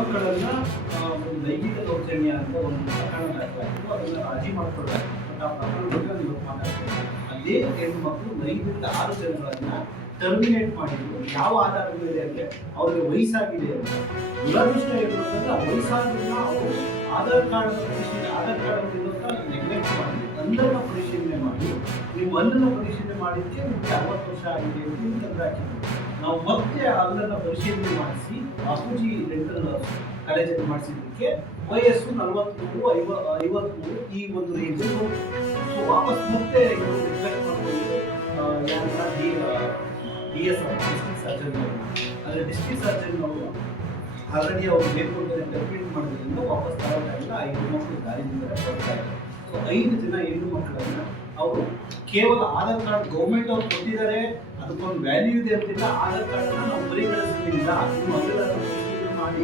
ಮಕ್ಕಳನ್ನ ಒಂದು ಲೈಂಗಿಕ ದೌರ್ಜನ್ಯ ಅಂತ ಒಂದು ಪ್ರಕರಣ ದಾಖಲಾಗಿತ್ತು. ಅದನ್ನ ರಾಜಿ ಮಾಡ್ಕೊಳ್ಬೇಕು. ಬಟ್ ಆ ಪ್ರಕರಣ ಬಗ್ಗೆ ಇವತ್ತು ಮಾತಾಡ್ತೀವಿ. ಅದೇ ಹೆಣ್ಣು ಮಕ್ಕಳು 5 ರಿಂದ 6 ಜನಗಳನ್ನ ಟರ್ಮಿನೇಟ್ ಮಾಡಿದ್ರು. ಯಾವ ಆಧಾರದ ಮೇಲೆ ಅಂದ್ರೆ ಅವ್ರಿಗೆ ವಯಸ್ಸಾಗಿದೆ ಅಂತ. ದುರದೃಷ್ಟ ಇರೋದ್ರಿಂದ ವಯಸ್ಸಾದ್ರನ್ನ ಅವರು ಆಧಾರ್ ಕಾರ್ಡ್ ನೆಗ್ಲೆಕ್ಟ್ ಮಾಡಿ ಅಲ್ಲನ್ನ ಪರಿಶೀಲನೆ ಮಾಡಿ, ನೀವು ಅಲ್ಲನ್ನ ಪರಿಶೀಲನೆ ಮಾಡಿದ್ದಕ್ಕೆ ನಿಮಗೆ 60 ವರ್ಷ ಆಗಿದೆ ಅಂತ ತಂದು ಹಾಕಿದ್ರು. ನಾವು ಮತ್ತೆ ಅಲ್ಲನ್ನ ಪರಿಶೀಲನೆ ಮಾಡಿಸಿ ಬಾಪೂಜಿ ಡೆಂಟಲ್ ಕಾಲೇಜಲ್ಲಿ ಮಾಡಿಸಿದ್ದಕ್ಕೆ ವಯಸ್ಸು 43, 53 ಈ ಒಂದು ರೇಂಜ್. ಸೊ ವಾಪಸ್ ಮತ್ತೆ ರಿಕ್ವೆಸ್ಟ್ ಮಾಡ್ಕೊಂಡು DS ಡಿಸ್ಟ್ರಿಕ್ಟ್ ಸರ್ಜನ್ ಅಂದರೆ ಡಿಸ್ಟ್ರಿಕ್ಟ್ ಸರ್ಜನ್ ಅವರು ಆಲ್ರೆಡಿ ಅವರು ಮೇಲ್ಕೋಟೆಯಲ್ಲಿ ಡೆಪ್ಯೂಟ್ ಮಾಡೋದ್ರಿಂದ ವಾಪಸ್ ತರೋಕ್ಕಾಗಿಲ್ಲ. 5 ಮಕ್ಕಳು ದಾರಿಯಿಂದ ಬರ್ತಾ ಇದ್ದಾರೆ. ಸೊ 5 ಜನ ಹೆಣ್ಣು ಮಕ್ಕಳನ್ನ ಅವರು ಕೇವಲ ಆಧಾರ್ ಕಾರ್ಡ್ ಗೌರ್ಮೆಂಟ್ ಅವ್ರು ಕೊಟ್ಟಿದ್ದಾರೆ, ಅದಕ್ಕೊಂದು ವ್ಯಾಲ್ಯೂ ಇದೆ ಅಂತಿಲ್ಲ. ಆಧಾರ್ ಕಾರ್ಡನ್ನು ನಾವು ಪರಿಗಣಿಸಲಿಲ್ಲ, ಅದನ್ನು ಮಾಡಿ